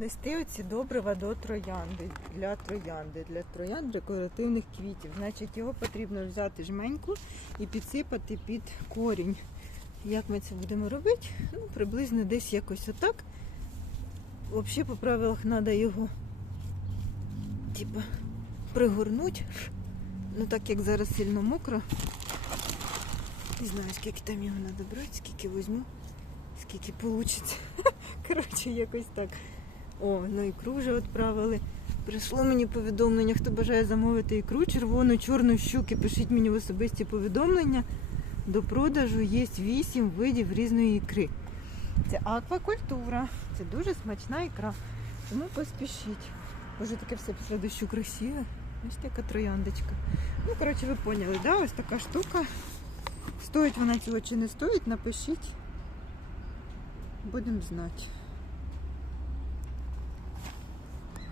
нести оці добрива до троянди для троянди, для троянд декоративних квітів. Значить, його потрібно взяти жменьку і підсипати під корінь. Як ми це будемо робити? Ну, приблизно десь якось отак. Взагалі, по правилах треба його типа, пригорнути. Ну так як зараз сильно мокро. Не знаю, скільки там його треба брати, скільки візьму, скільки вийде. Коротше, якось так. О, ну ікру вже відправили. Прийшло мені повідомлення, хто бажає замовити ікру червону, чорну щуки, пишіть мені в особисті повідомлення. До продажу є 8 видів різної ікри. Це аквакультура, це дуже смачна ікра. Тому поспішіть. Боже, таке все після дощу красиве. Ось така трояндочка. Ну, коротше, ви поняли, да? Ось така штука. Стоїть вона цього чи не стоїть, напишіть. Будемо знати.